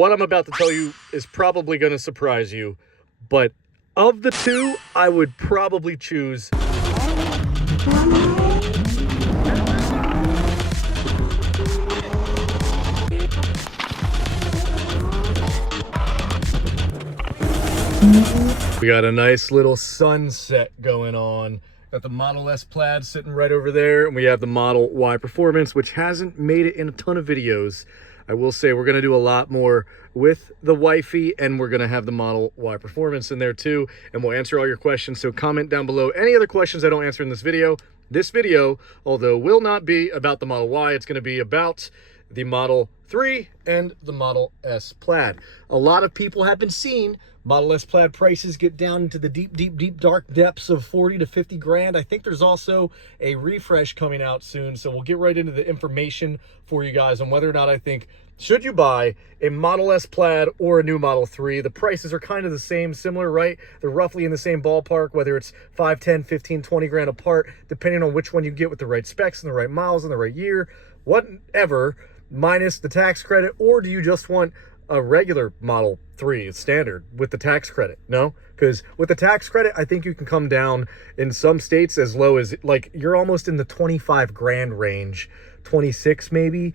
What I'm about to tell you is probably going to surprise you, but of the two, I would probably choose we got a nice little sunset going on. Got the Model S Plaid sitting right over there, and we have the Model Y Performance, which hasn't made it in a ton of videos. I will say we're going to do a lot more with the wifey, and we're going to have the Model Y Performance in there too, and we'll answer all your questions. So comment down below any other questions I don't answer in this video. This video, although will not be about the Model Y, it's going to be about the Model 3 and the Model S Plaid. A lot of people have been seeing Model S Plaid prices get down into the deep, dark depths of 40 to 50 grand. I think there's also a refresh coming out soon, so we'll get right into the information for you guys on whether or not I think should you buy a Model S Plaid or a new Model 3. The prices are kind of the same, similar, right? They're roughly in the same ballpark, whether it's 5, 10, 15, 20 grand apart, depending on which one you get with the right specs and the right miles and the right year, whatever, minus the tax credit. Or do you just want a regular Model 3 standard with the tax credit? No, because with the tax credit, I think you can come down in some states as low as, like, you're almost in the 25 grand range, 26 maybe.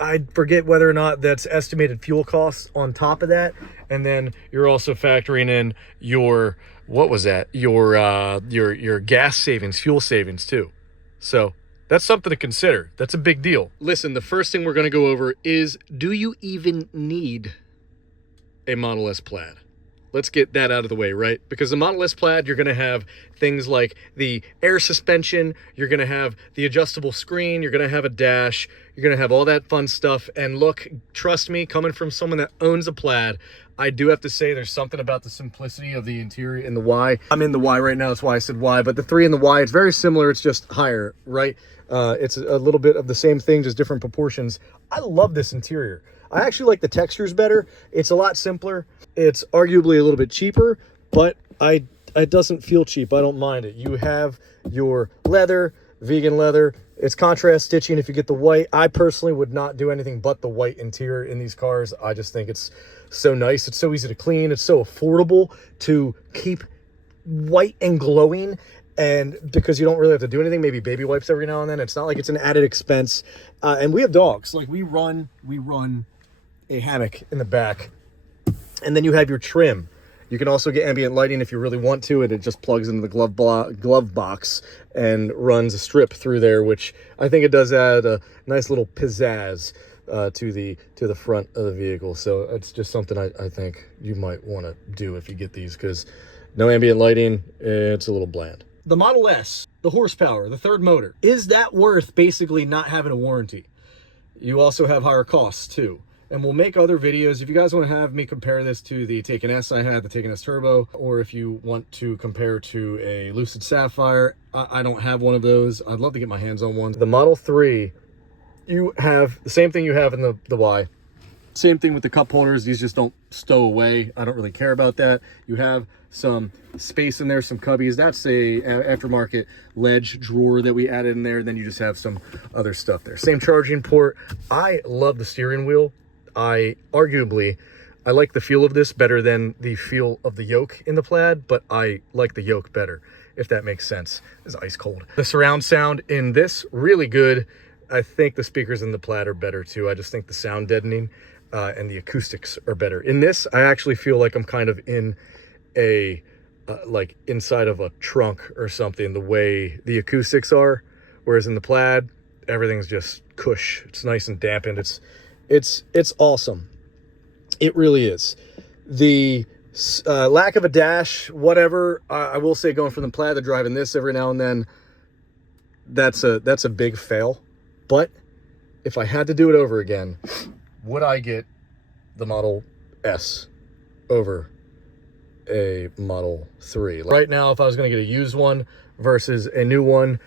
I forget whether or not that's estimated fuel costs on top of that, and then you're also factoring in your, what was that, your gas savings, fuel savings too. So that's something to consider. That's a big deal. Listen, the first thing we're going to go over is, do you even need a Model S Plaid? Let's get that out of the way, right? Because the Model S Plaid, you're going to have things like the air suspension, you're going to have the adjustable screen, you're going to have a dash, you're going to have all that fun stuff. And look, trust me, coming from someone that owns a Plaid, I do have to say there's something about the simplicity of the interior in the Y. I'm in the Y right now, that's why I said Y, but the 3 and the Y, it's very similar, it's just higher, right? It's a little bit of the same thing, just different proportions. I love this interior. I actually like the textures better. It's a lot simpler. It's arguably a little bit cheaper, but it doesn't feel cheap. I don't mind it. You have your leather, vegan leather. It's contrast stitching if you get the white. I personally would not do anything but the white interior in these cars. I just think it's so nice. It's so easy to clean. It's so affordable to keep white and glowing. And because you don't really have to do anything, maybe baby wipes every now and then. It's not like it's an added expense. And we have dogs. Like we run a hammock in the back. And then you have your trim. You can also get ambient lighting if you really want to, and it just plugs into the glove box and runs a strip through there, which I think it does add a nice little pizzazz to the front of the vehicle. So it's just something I think you might want to do if you get these, because no ambient lighting, it's a little bland. The Model S, the horsepower, the third motor, is that worth basically not having a warranty? You also have higher costs too. And we'll make other videos. If you guys want to have me compare this to the Taycan S I had, the Taycan S Turbo, or if you want to compare to a Lucid Sapphire, I don't have one of those. I'd love to get my hands on one. The Model 3, you have the same thing you have in the Y. Same thing with the cup holders. These just don't stow away. I don't really care about that. You have some space in there, some cubbies. That's a aftermarket ledge drawer that we added in there. Then you just have some other stuff there. Same charging port. I love the steering wheel. I like the feel of this better than the feel of the yoke in the Plaid, but I like the yoke better, if that makes sense. It's ice cold. The surround sound in this, really good. I think the speakers in the Plaid are better too. I just think the sound deadening and the acoustics are better. In this, I actually feel like I'm kind of in a, like inside of a trunk or something, the way the acoustics are, whereas in the Plaid, everything's just cush. It's nice and dampened. It's awesome. It really is. The lack of a dash, whatever, I will say going from the Plaid to driving this every now and then, that's a big fail. But if I had to do it over again, would I get the Model S over a Model 3? Right now, if I was going to get a used one versus a new one,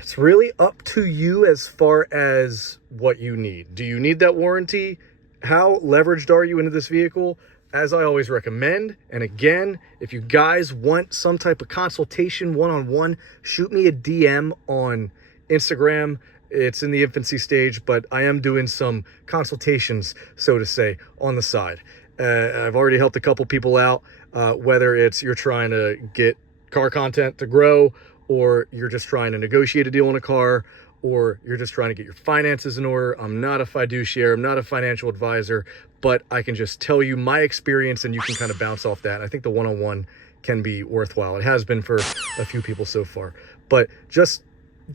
it's really up to you as far as what you need. Do you need that warranty? How leveraged are you into this vehicle? As I always recommend, and again, if you guys want some type of consultation one-on-one, shoot me a DM on Instagram It's in the infancy stage, but I am doing some consultations, so to say, on the side. I've already helped a couple people out, whether it's you're trying to get car content to grow, or you're just trying to negotiate a deal on a car, or you're just trying to get your finances in order. I'm not a fiduciary, I'm not a financial advisor, but I can just tell you my experience and you can kind of bounce off that. And I think the one-on-one can be worthwhile. It has been for a few people so far. But just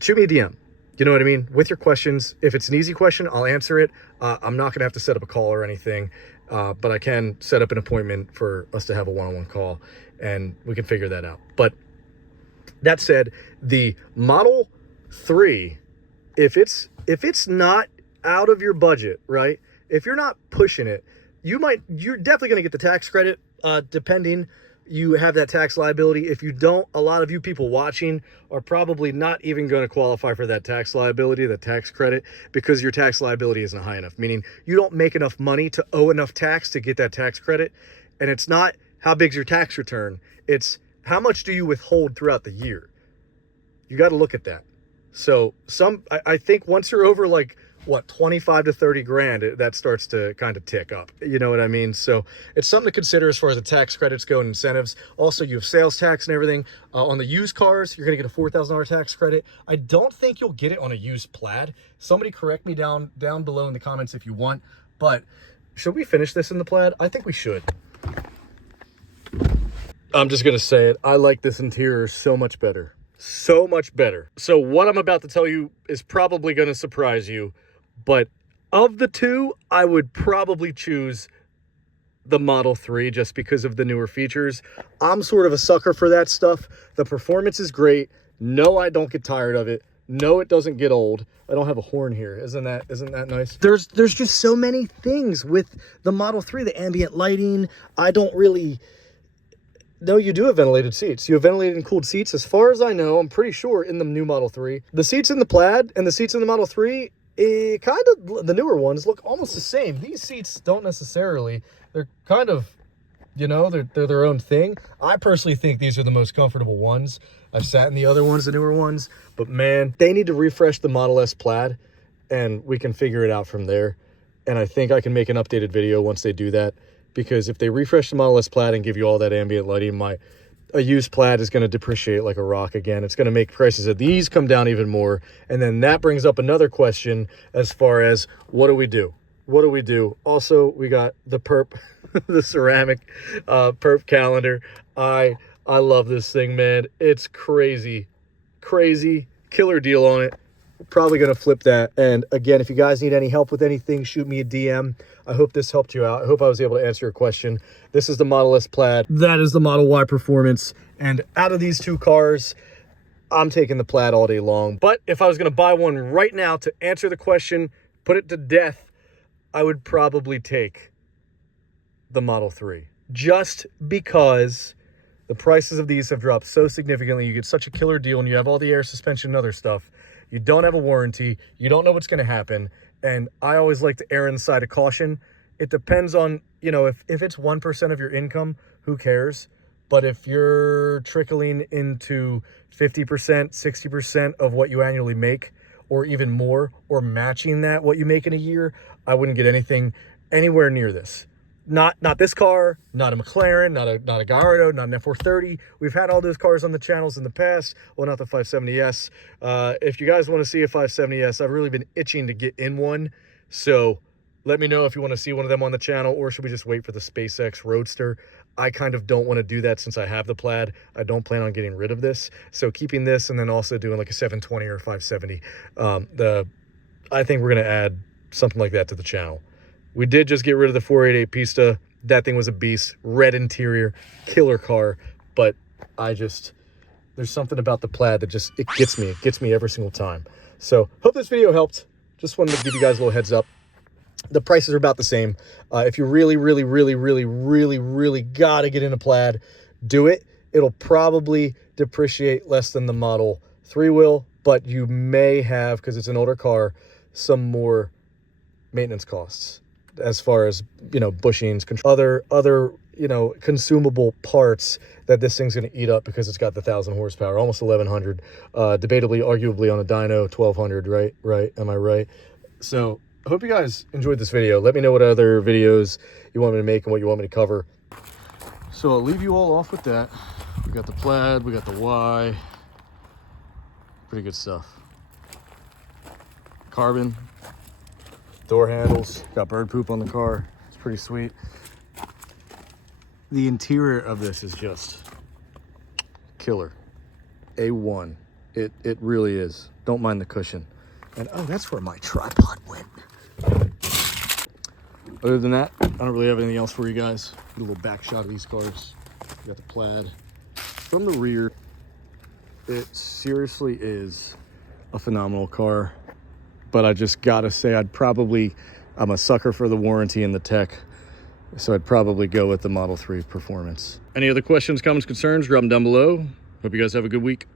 shoot me a DM. You know what I mean? With your questions. If it's an easy question, I'll answer it. I'm not going to have to set up a call or anything, but I can set up an appointment for us to have a one-on-one call, and we can figure that out. But that said, the Model 3, if it's not out of your budget, right? If you're not pushing it, you're definitely going to get the tax credit, depending. You have that tax liability. If you don't, a lot of you people watching are probably not even going to qualify for that tax liability, the tax credit, because your tax liability isn't high enough, meaning you don't make enough money to owe enough tax to get that tax credit. And it's not how big's your tax return, it's how much do you withhold throughout the year. You got to look at that. So I think once you're over like, what, 25 to 30 grand, that starts to kind of tick up. You know what I mean? So it's something to consider as far as the tax credits go and incentives. Also, you have sales tax and everything. On the used cars, you're going to get a $4,000 tax credit. I don't think you'll get it on a used Plaid. Somebody correct me down below in the comments if you want. But should we finish this in the Plaid? I think we should. I'm just going to say it. I like this interior so much better. So much better. So what I'm about to tell you is probably going to surprise you. But of the two, I would probably choose the Model 3 just because of the newer features. I'm sort of a sucker for that stuff. The performance is great. No, I don't get tired of it. No, it doesn't get old. I don't have a horn here. Isn't that nice? There's just so many things with the Model 3. The ambient lighting, I don't really... No, you do have ventilated seats. You have ventilated and cooled seats. As far as I know, I'm pretty sure in the new Model 3. The seats in the Plaid and the seats in the Model 3... kind of, the newer ones look almost the same. These seats don't necessarily. They're kind of, you know, they're their own thing. I personally think these are the most comfortable ones. I've sat in the other ones, the newer ones, but man, they need to refresh the Model S Plaid, and we can figure it out from there. And I think I can make an updated video once they do that, because if they refresh the Model S Plaid and give you all that ambient lighting, a used Plaid is going to depreciate like a rock again. It's going to make prices of these come down even more. And then that brings up another question as far as what do we do? What do we do? Also, we got the perp, the ceramic perp calendar. I love this thing, man. It's crazy, crazy. Killer deal on it. Probably going to flip that. And again, if you guys need any help with anything, shoot me a DM. I hope this helped you out. I hope I was able to answer your question. This is the Model S Plaid. That is the Model Y Performance. And out of these two cars, I'm taking the Plaid all day long. But if I was going to buy one right now to answer the question, put it to death, I would probably take the Model 3. Just because the prices of these have dropped so significantly. You get such a killer deal and you have all the air suspension and other stuff. You don't have a warranty. You don't know what's going to happen. And I always like to err on the side of caution. It depends on, you know, if it's 1% of your income, who cares? But if you're trickling into 50%, 60% of what you annually make, or even more, or matching that, what you make in a year, I wouldn't get anything anywhere near this. Not this car, not a McLaren, not a Gallardo, not an F430. We've had all those cars on the channels in the past. Well, not the 570S. If you guys want to see a 570S, I've really been itching to get in one. So let me know if you want to see one of them on the channel, or should we just wait for the SpaceX Roadster? I kind of don't want to do that since I have the Plaid. I don't plan on getting rid of this. So keeping this and then also doing like a 720 or a 570. I think we're going to add something like that to the channel. We did just get rid of the 488 Pista. That thing was a beast. Red interior, killer car. But there's something about the Plaid that just, it gets me. It gets me every single time. So hope this video helped. Just wanted to give you guys a little heads up. The prices are about the same. If you really got to get in a Plaid, do it. It'll probably depreciate less than the Model 3 will, but you may have, because it's an older car, some more maintenance costs as far as, you know, bushings, other you know, consumable parts that this thing's going to eat up because it's got the 1,000 horsepower, almost 1,100. Debatably, arguably on a dyno, 1,200, right? Right? Am I right? So I hope you guys enjoyed this video. Let me know what other videos you want me to make and what you want me to cover. So I'll leave you all off with that. We got the Plaid, we got the Y. Pretty good stuff. Carbon, door handles, got bird poop on the car. It's pretty sweet. The interior of this is just killer. A1. It really is. Don't mind the cushion. And oh, that's where my tripod went. Other than that, I don't really have anything else for you guys. Get a little back shot of these cars. We got the Plaid. From the rear, it seriously is a phenomenal car. But I just gotta say, I'm a sucker for the warranty and the tech. So I'd probably go with the Model 3 Performance. Any other questions, comments, concerns, drop them down below. Hope you guys have a good week.